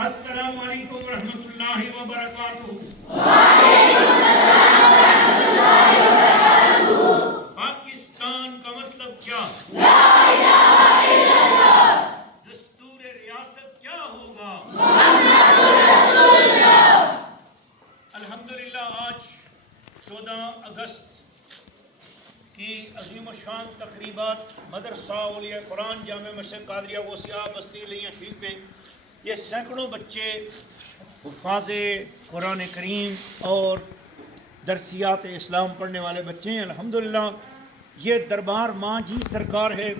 السلام علیکم ورحمۃ اللہ وبرکاتہ۔ پاکستان کا مطلب کیا؟ دستور ریاست کیا ہوگا؟ الحمدللہ آج 14 اگست کی عظیم الشان تقریبات مدرسہ اولیاء قرآن جامع مسجد قادریہ غوثیہ بستی لیاں شریف میں یہ سینکڑوں بچے حفاظ قرآن کریم اور درسیات اسلام پڑھنے والے بچے ہیں۔ الحمدللہ یہ دربار ماں جی سرکار ہے،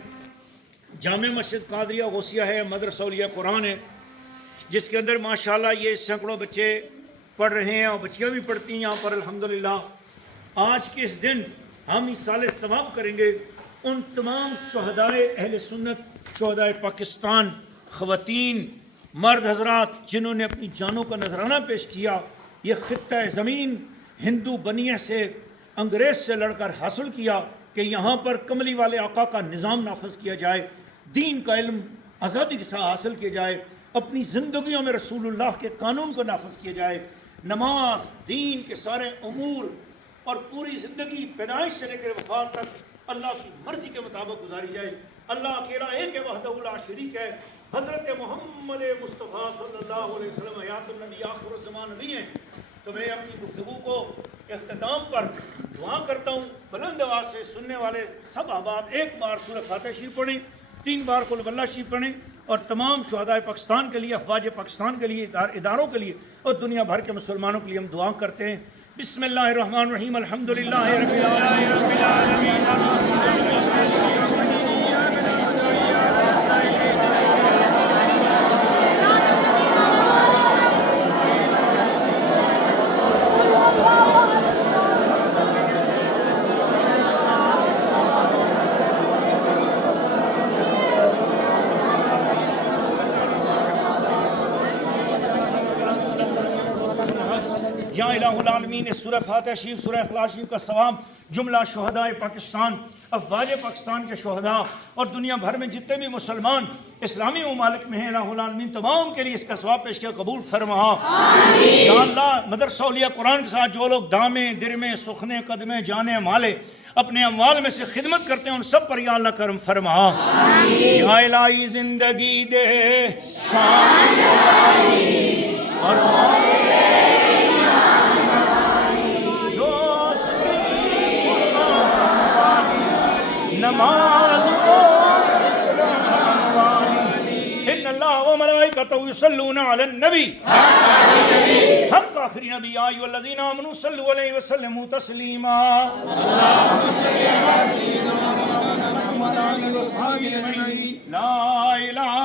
جامع مسجد قادریہ غوثیہ ہے، مدرسہ اولیاء قرآن ہے، جس کے اندر ماشاءاللہ یہ سینکڑوں بچے پڑھ رہے ہیں اور بچیاں بھی پڑھتی ہیں یہاں پر الحمدللہ۔ آج کے اس دن ہم ایصال ثواب کریں گے ان تمام شہدائے اہل سنت، شہدائے پاکستان، خواتین، مرد حضرات جنہوں نے اپنی جانوں کا نذرانہ پیش کیا۔ یہ خطہ زمین ہندو بنیہ سے انگریز سے لڑ کر حاصل کیا کہ یہاں پر کملی والے آقا کا نظام نافذ کیا جائے، دین کا علم آزادی کے ساتھ حاصل کیا جائے، اپنی زندگیوں میں رسول اللہ کے قانون کو نافذ کیا جائے، نماز، دین کے سارے امور اور پوری زندگی پیدائش سے لے کر وفات تک اللہ کی مرضی کے مطابق گزاری جائے۔ اللہ اکیلا ایک ہے، وحدہ لا شریک ہے۔ حضرت محمد مصطفیٰ صلی اللہ علیہ وسلم حیات النبی آخر الزمان نبی ہیں۔ تو میں اپنی گفتگو کو اختتام پر دعا کرتا ہوں، بلند آواز سے سننے والے سب احباب ایک بار سورہ فاتحہ شریف پڑھیں، 3 بار قل واللہ شریف پڑھیں، اور تمام شہدائے پاکستان کے لیے، افواج پاکستان کے لیے، اداروں کے لیے اور دنیا بھر کے مسلمانوں کے لیے ہم دعا کرتے ہیں۔ بسم اللہ الرحمن الرحیم، الحمدللہ رب العالمین۔ یا الہ العالمین، سورہ فاتحہ شریف، سورہ اخلاص شریف کا ثواب جملہ شہدائے پاکستان، افواج پاکستان کے شہداء اور دنیا بھر میں جتنے بھی مسلمان اسلامی ممالک میں ہیں، الہ العالمین تمام کے لیے اس کا ثواب پیش کیا قبول فرما۔ یا اللہ مدرسہ اولیاء قرآن کے ساتھ جو لوگ دامے درمے سخنے قدمے جانے مالے اپنے اموال میں سے خدمت کرتے ہیں ان سب پر یا اللہ کرم فرما۔ یا الہی زندگی دے شان اور نماز ان اللہ و ملائکتہ یصلون علی النبی حق آخری نبی یا ایھا الذین آمنوا صلوا علیہ وسلموا تسلیما۔ اللہم صل علی سیدنا محمد وعلی آلہ وصحبہ اجمعین۔ لا الہ